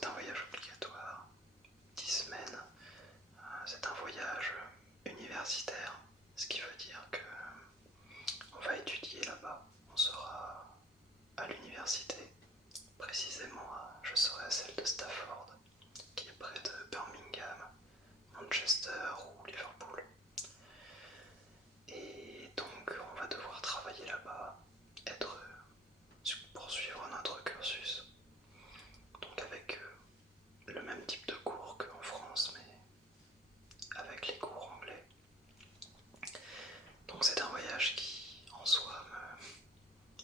c'est un voyage obligatoire, 10 semaines. C'est un voyage universitaire, ce qui veut dire que on va étudier là-bas. On sera à l'université, précisément je serai à celle de Stafford, qui est près de Birmingham, Manchester ou Liverpool. Et donc on va devoir travailler là-bas, poursuivre notre cursus. Donc avec le même type de cours qu'en France, mais avec les cours anglais. Donc c'est un voyage qui en soi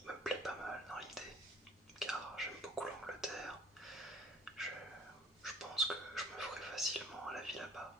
me plaît pas mal dans l'idée, car j'aime beaucoup l'Angleterre. Je pense que je me ferai facilement à la vie là-bas,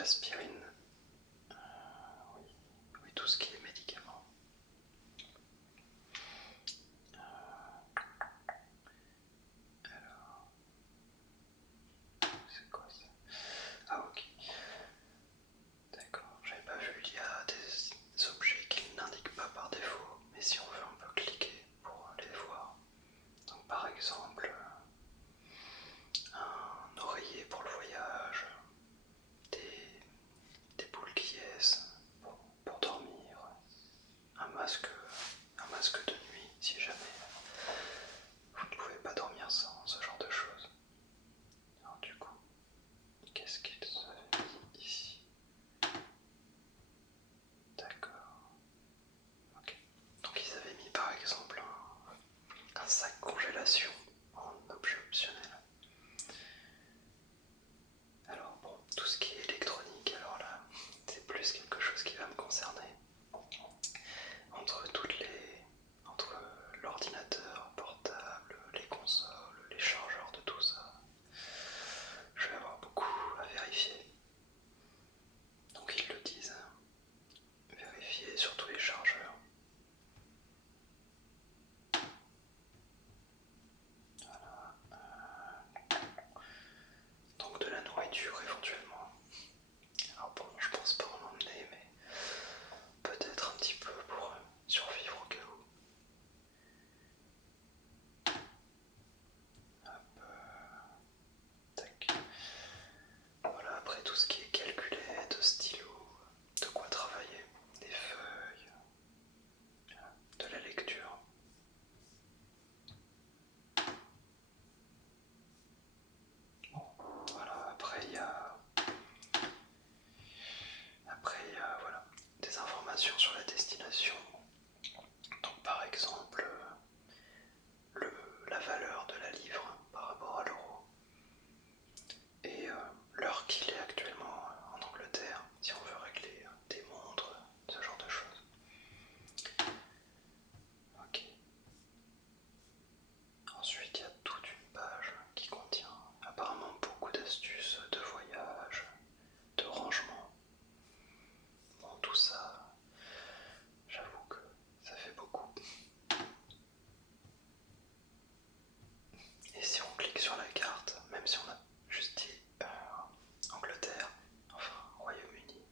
l'aspirine. Oui, oui, tout ce qui est médicament. Alors, c'est quoi ça? Ah ok, d'accord, j'avais pas vu, il y a des objets qui n'indiquent pas par défaut, mais si on veut on peut cliquer pour les voir. Donc par exemple, un oreiller pour le voyage, des, des boules qui pour dormir, un masque, un masque de nuit si jamais vous ne pouvez pas dormir sans ce genre de choses. Alors du coup, qu'est-ce qu'ils avaient mis ici? D'accord. Ok. Donc ils avaient mis par exemple un sac congélation en objet optionnel. Alors bon, tout ce qui est électronique, alors là, c'est plus quelque chose qui va me concerner. Entre l'ordinateur portable, les consoles, les chargeurs de tout ça, je vais avoir beaucoup à vérifier. Donc ils le disent, vérifier surtout les chargeurs. Donc de la nourriture éventuellement. Alors bon, je pense pas en emmener, mais peut-être un petit peu pour survivre au cas où. Hop, tac. Voilà, après tout ce qui est calculette, stylo, de quoi travailler, des feuilles, de la lecture. Bon, voilà, après il y a voilà, des informations sur la destination. Donc par exemple, la valeur de la livre par rapport à l'euro et l'heure qu'il est actuellement en Angleterre, si on veut régler des montres, ce genre de choses. Ok. Ensuite, il y a toute une page qui contient apparemment beaucoup d'astuces de voyage, de rangement. Bon, tout ça, j'avoue que ça fait beaucoup. Et si on clique sur la carte, même si on a juste dit Angleterre, enfin Royaume-Uni,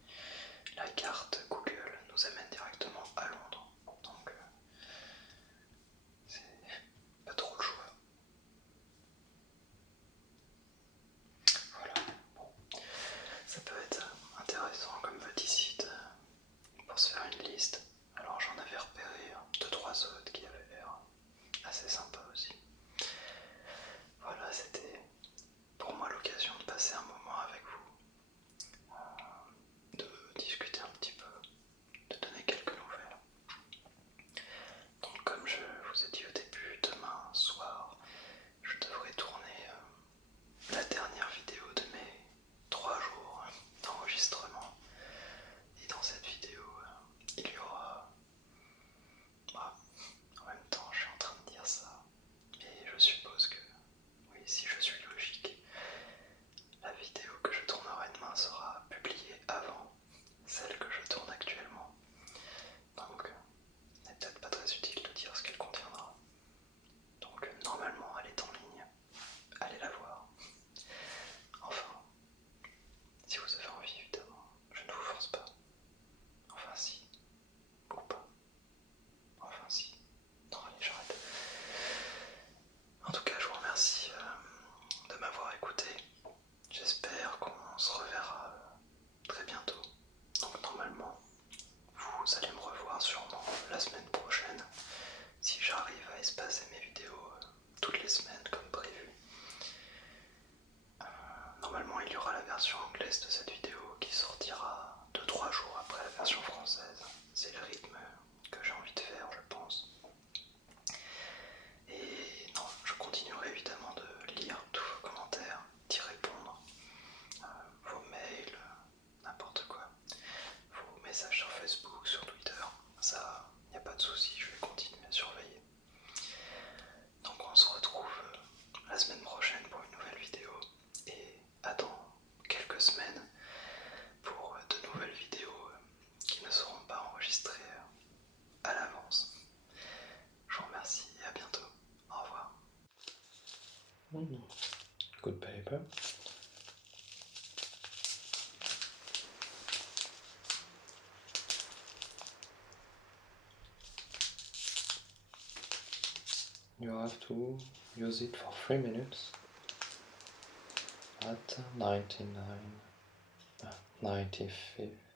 la carte Google nous amène directement à Londres. Donc c'est pas trop le choix. Voilà, bon, ça peut être intéressant comme petit site pour se faire une liste. Alors j'en avais repéré 2-3 autres qui avaient l'air assez sympa aussi. Voilà, c'était pour moi l'occasion de passer un moment avec vous, de discuter un petit peu, de donner quelques nouvelles. Donc comme je vous ai dit au début, demain soir, je devrais tourner la dernière vidéo de mes 3 jours d'enregistrement. Et dans cette vidéo, il y aura... Bah, en même temps, je suis en train de dire ça, mais je suppose que, oui, si je suis logique, la vidéo que je tournerai demain sera publiée avant celle que je tourne actuellement. Donc, ce n'est peut-être pas très utile de dire ce qu'elle contiendra. Donc, normalement, elle est en ligne. Allez la voir. Enfin, si vous avez envie, évidemment, je ne vous force pas. Enfin, si. Ou pas. Enfin, si. Non, allez, j'arrête. En tout cas, je vous remercie de m'avoir écouté. J'espère qu'on se reverra très bientôt. Donc, normalement, vous allez me revoir sûrement la semaine prochaine, si j'arrive à espacer mes vidéos toutes les semaines comme prévu. Normalement, il y aura la version anglaise de cette vidéo qui sortira 2-3 jours après la version française. C'est le rythme que j'ai envie de faire, je pense. Et non, je continuerai évidemment de lire tous vos commentaires, d'y répondre, vos mails, n'importe quoi, vos messages sur Facebook, sur Twitter. Ça, il n'y a pas de souci, je vais continuer à surveiller. Donc on se retrouve la semaine prochaine pour une nouvelle vidéo. Et attends quelques semaines, paper. You have to use it for 3 minutes at 99, 95